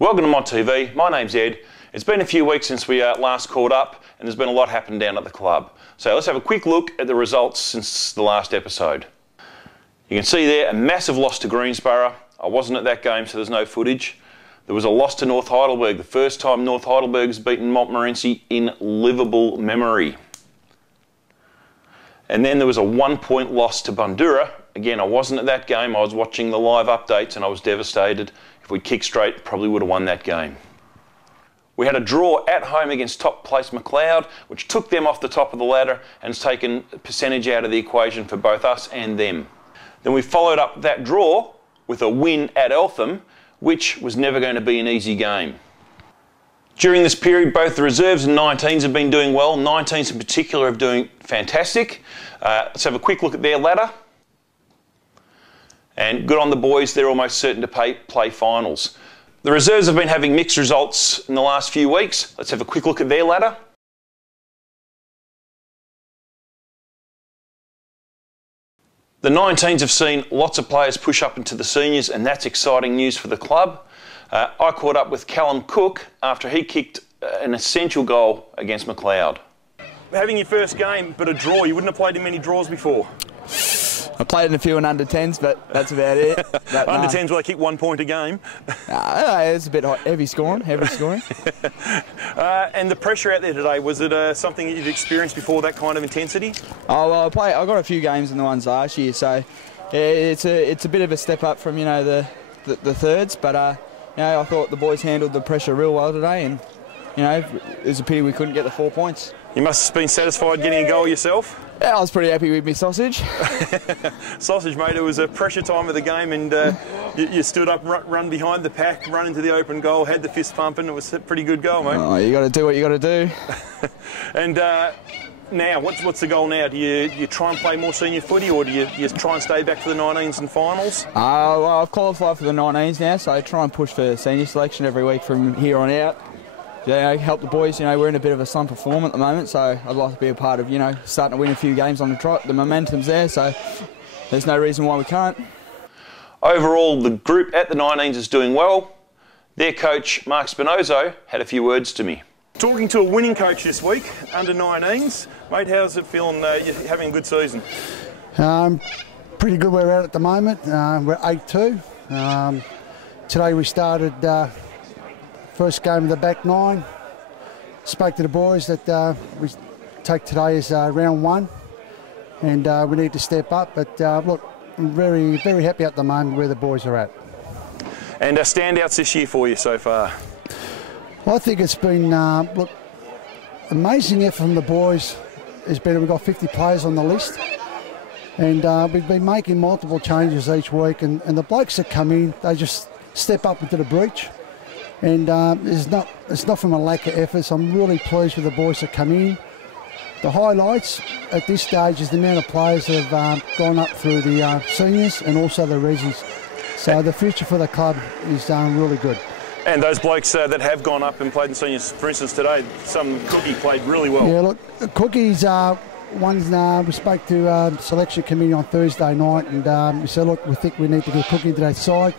Welcome to Mont TV, my name's Ed. It's been a few weeks since we last caught up and there's been a lot happened down at the club. So let's have a quick look at the results since the last episode. You can see there a massive loss to Greensborough. I wasn't at that game so there's no footage. There was a loss to North Heidelberg, the first time North Heidelberg has beaten Montmorency in livable memory. And then there was a 1-point loss to Bundoora. Again, I wasn't at that game, I was watching the live updates and I was devastated. If we'd kicked straight, probably would have won that game. We had a draw at home against top place McLeod, which took them off the top of the ladder and has taken a percentage out of the equation for both us and them. Then we followed up that draw with a win at Eltham, which was never going to be an easy game. During this period, both the reserves and 19s have been doing well. 19s in particular are doing fantastic. Let's have a quick look at their ladder. And good on the boys, they're almost certain to play finals. The reserves have been having mixed results in the last few weeks. Let's have a quick look at their ladder. The 19s have seen lots of players push up into the seniors and that's exciting news for the club. I caught up with Callum Cook after he kicked an essential goal against McLeod. Having your first game but a draw, you wouldn't have played in many draws before? I played in a few in under 10s, but that's about it. Under 10s where they kick 1 point a game? It's a bit heavy scoring. And the pressure out there today, was it something that you'd experienced before, that kind of intensity? Oh, well, I got a few games in the ones last year, so it's a bit of a step up from, the thirds, but I thought the boys handled the pressure real well today, and it was a pity we couldn't get the 4 points. You must have been satisfied getting a goal yourself? Yeah, I was pretty happy with my sausage. Sausage, mate, it was a pressure time of the game and you stood up, run behind the pack, run into the open goal, had the fist pumping. It was a pretty good goal, mate. Oh, you got to do what you got to do. And now, what's the goal now? Do you try and play more senior footy or do you try and stay back for the 19s and finals? Well, I've qualified for the 19s now, so I try and push for senior selection every week from here on out. Help the boys. We're in a bit of a slump of form at the moment, so I'd like to be a part of, starting to win a few games on the trot. The momentum's there, so there's no reason why we can't. Overall, the group at the 19s is doing well. Their coach, Mark Spinozo, had a few words to me. Talking to a winning coach this week, under 19s. Mate, how's it feeling? You're having a good season? Pretty good where we're at the moment. We're 8-2. Today we started first game of the back nine. Spoke to the boys that we take today as round one, and we need to step up. But look, I'm very, very happy at the moment where the boys are at. And standouts this year for you so far? Well, I think it's been look, amazing effort from the boys. Has been we've got 50 players on the list, and we've been making multiple changes each week. And the blokes that come in, they just step up into the breach. And it's not from a lack of effort, so I'm really pleased with the boys that come in. The highlights at this stage is the amount of players that have gone up through the seniors and also the resis. So the future for the club is really good. And those blokes that have gone up and played in seniors, for instance today, Cookie played really well. Yeah, look, Cookie's we spoke to selection committee on Thursday night and we said, look, we think we need to get Cookie into that side.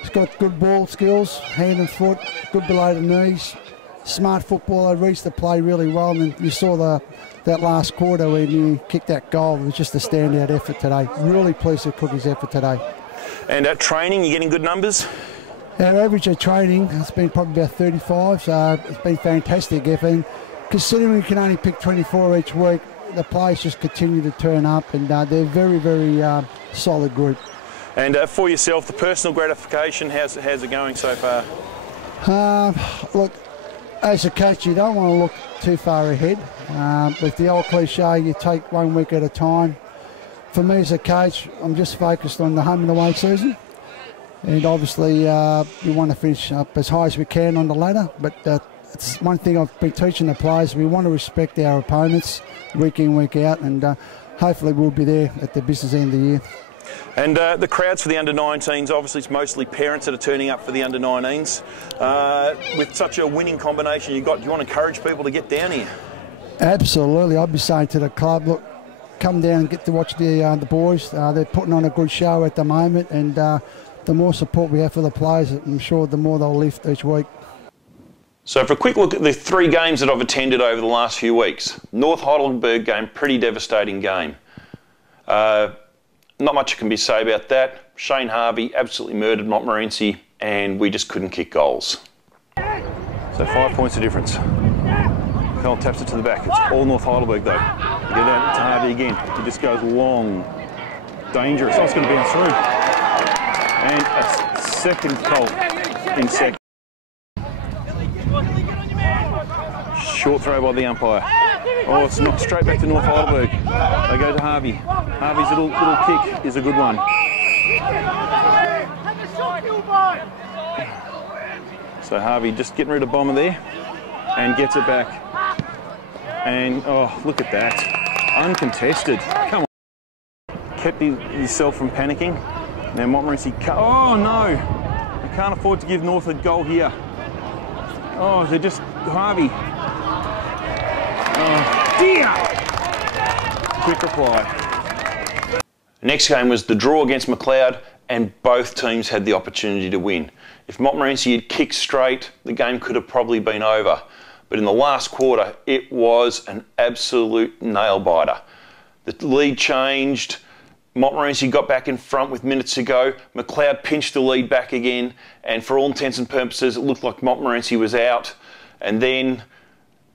He's got good ball skills, hand and foot, good below the knees, smart footballer, reads the play really well. And you saw that last quarter when he kicked that goal. It was just a standout effort today. Really pleased with Cookie's effort today. And at training, you're getting good numbers? Our average at training has been probably about 35, so it's been fantastic effort. And considering we can only pick 24 each week, the players just continue to turn up, and they're a very, very solid group. And for yourself, the personal gratification, how's it going so far? Look, as a coach, you don't want to look too far ahead. With the old cliche, you take 1 week at a time. For me as a coach, I'm just focused on the home and away season. And obviously, we want to finish up as high as we can on the ladder. But it's one thing I've been teaching the players. We want to respect our opponents week in, week out. And hopefully we'll be there at the business end of the year. And the crowds for the under-19s, obviously it's mostly parents that are turning up for the under-19s. With such a winning combination you've got, do you want to encourage people to get down here? Absolutely. I'd be saying to the club, look, come down and get to watch the boys. They're putting on a good show at the moment, and the more support we have for the players, I'm sure the more they'll lift each week. So for a quick look at the 3 games that I've attended over the last few weeks. North Heidelberg game, pretty devastating game. Not much can be said about that. Shane Harvey absolutely murdered Montmorency and we just couldn't kick goals. So 5 points of difference. Callum taps it to the back. It's all North Heidelberg though. You get out to Harvey again. He just goes long. Dangerous. Oh, it's going to bounce through. And a second goal in second. Short throw by the umpire. Oh, it's knocked straight back to North Heidelberg. They go to Harvey. Harvey's little kick is a good one. So Harvey just getting rid of Bomber there and gets it back. And oh, look at that. Uncontested. Come on. Kept yourself from panicking. Now Montmorency. Oh no! You can't afford to give North a goal here. Oh, they're just Harvey. Oh dear! Quick reply. Next game was the draw against McLeod, and both teams had the opportunity to win. If Montmorency had kicked straight, the game could have probably been over. But in the last quarter, it was an absolute nail-biter. The lead changed. Montmorency got back in front with minutes to go. McLeod pinched the lead back again, and for all intents and purposes, it looked like Montmorency was out. And then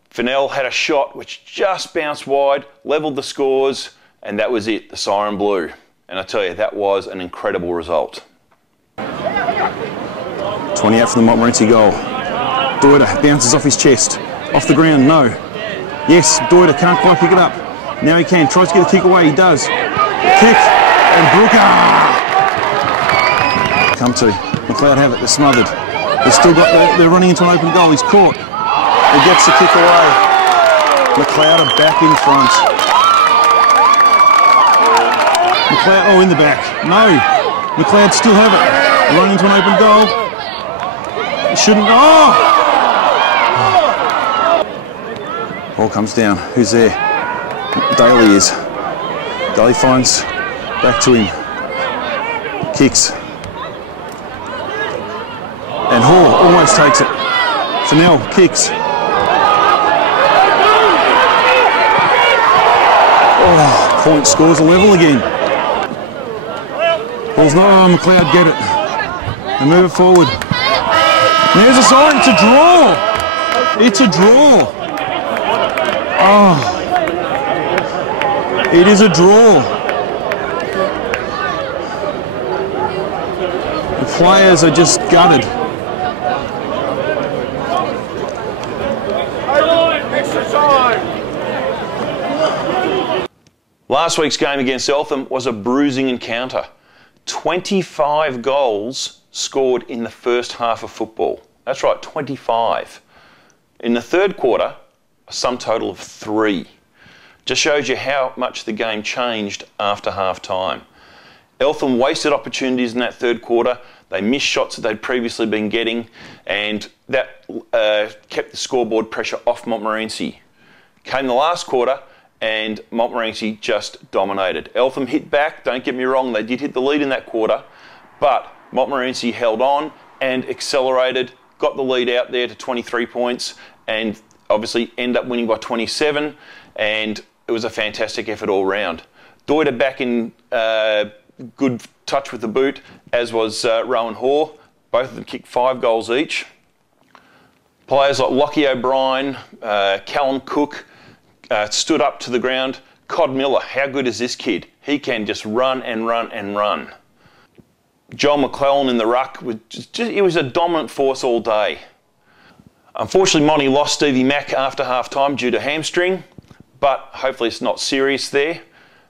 Fennell had a shot which just bounced wide, levelled the scores, and that was it. The siren blew. And I tell you, that was an incredible result. 20 out for the Montmorency goal. Deuter bounces off his chest. Off the ground, no. Yes, Deuter can't quite pick it up. Now he can. Tries to get a kick away. He does. Kick. And Brooker. Come to. McLeod have it. They're smothered. They've still got. They're running into an open goal. He's caught. He gets the kick away. McLeod are back in front. McLeod. Oh, in the back. No. McLeod still have it. Running into an open goal. Shouldn't. Oh! Ball comes down. Who's there? Daly is. Daly finds back to him. Kicks. And Hall almost takes it. Fennell kicks. Oh, point scores a level again. Ball's not on. McLeod get it. And move it forward. There's a sign. It's a draw. It's a draw. Oh. It is a draw. The players are just gutted. Last week's game against Eltham was a bruising encounter. 25 goals scored in the first half of football. That's right, 25. In the third quarter, a sum total of 3. Just shows you how much the game changed after half time. Eltham wasted opportunities in that third quarter. They missed shots that they'd previously been getting, and that kept the scoreboard pressure off Montmorency. Came the last quarter, and Montmorency just dominated. Eltham hit back, don't get me wrong, they did hit the lead in that quarter, but Montmorency held on and accelerated, got the lead out there to 23 points, and obviously end up winning by 27, and it was a fantastic effort all round. Deuter back in good touch with the boot, as was Rowan Hoare. Both of them kicked 5 goals each. Players like Lockie O'Brien, Callum Cook stood up to the ground. Cod Miller, how good is this kid? He can just run and run and run. Joel McClellan in the ruck, he was a dominant force all day. Unfortunately, Monty lost Stevie Mack after half-time due to hamstring, but hopefully it's not serious there.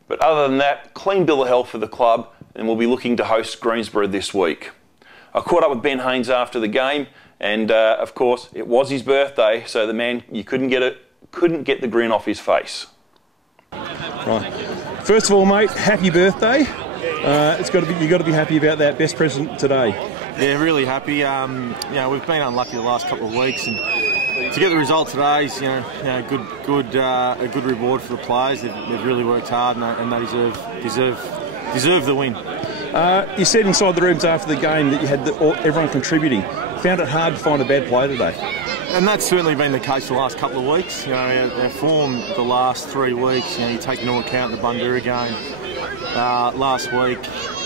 But other than that, clean bill of health for the club, and we'll be looking to host Greensboro this week. I caught up with Ben Haynes after the game, and of course, it was his birthday, so the man, you couldn't get the grin off his face. Right. First of all, mate, happy birthday. You've got to be happy about that. Best present today. Yeah, really happy. We've been unlucky the last couple of weeks, and to get the result today is a good reward for the players. They've really worked hard, and they deserve the win. You said inside the rooms after the game that you had everyone contributing. Found it hard to find a bad play today. And that's certainly been the case the last couple of weeks. You know, our form the last 3 weeks, you know, you take into account the Bundoora game last week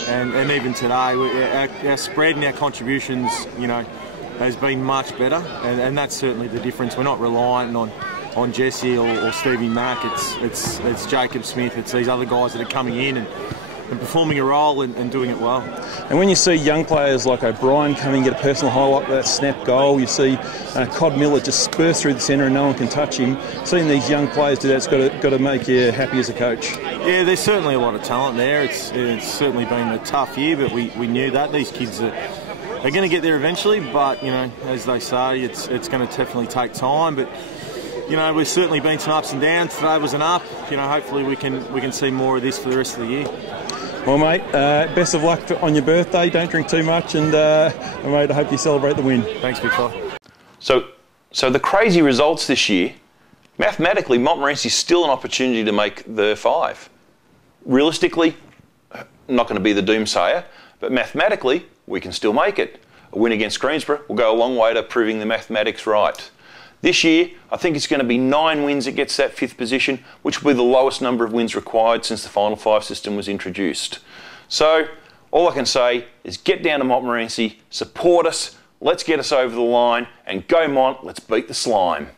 and even today, our spread and our contributions, you know, has been much better, and that's certainly the difference. We're not reliant on Jesse or Stevie Mack. It's Jacob Smith. It's these other guys that are coming in and performing a role and doing it well. And when you see young players like O'Brien come in and get a personal highlight with that snap goal, you see Cod Miller just burst through the centre and no one can touch him. Seeing these young players do that's got to make you happy as a coach. Yeah, there's certainly a lot of talent there. It's certainly been a tough year, but we knew that these kids are going to get there eventually. But you know, as they say, it's going to definitely take time. But you know, we've certainly been some ups and downs. Today was an up. You know, hopefully we can see more of this for the rest of the year. Well, mate, best of luck on your birthday. Don't drink too much, and mate, I hope you celebrate the win. Thanks, Big Fella. So the crazy results this year, mathematically, Montmorency's still an opportunity to make the 5. Realistically, not going to be the doomsayer, but mathematically, we can still make it. A win against Greensborough will go a long way to proving the mathematics right. This year, I think it's going to be 9 wins that gets that 5th position, which will be the lowest number of wins required since the Final 5 system was introduced. So, all I can say is get down to Montmorency, support us, let's get us over the line, and go Mont, let's beat the slime.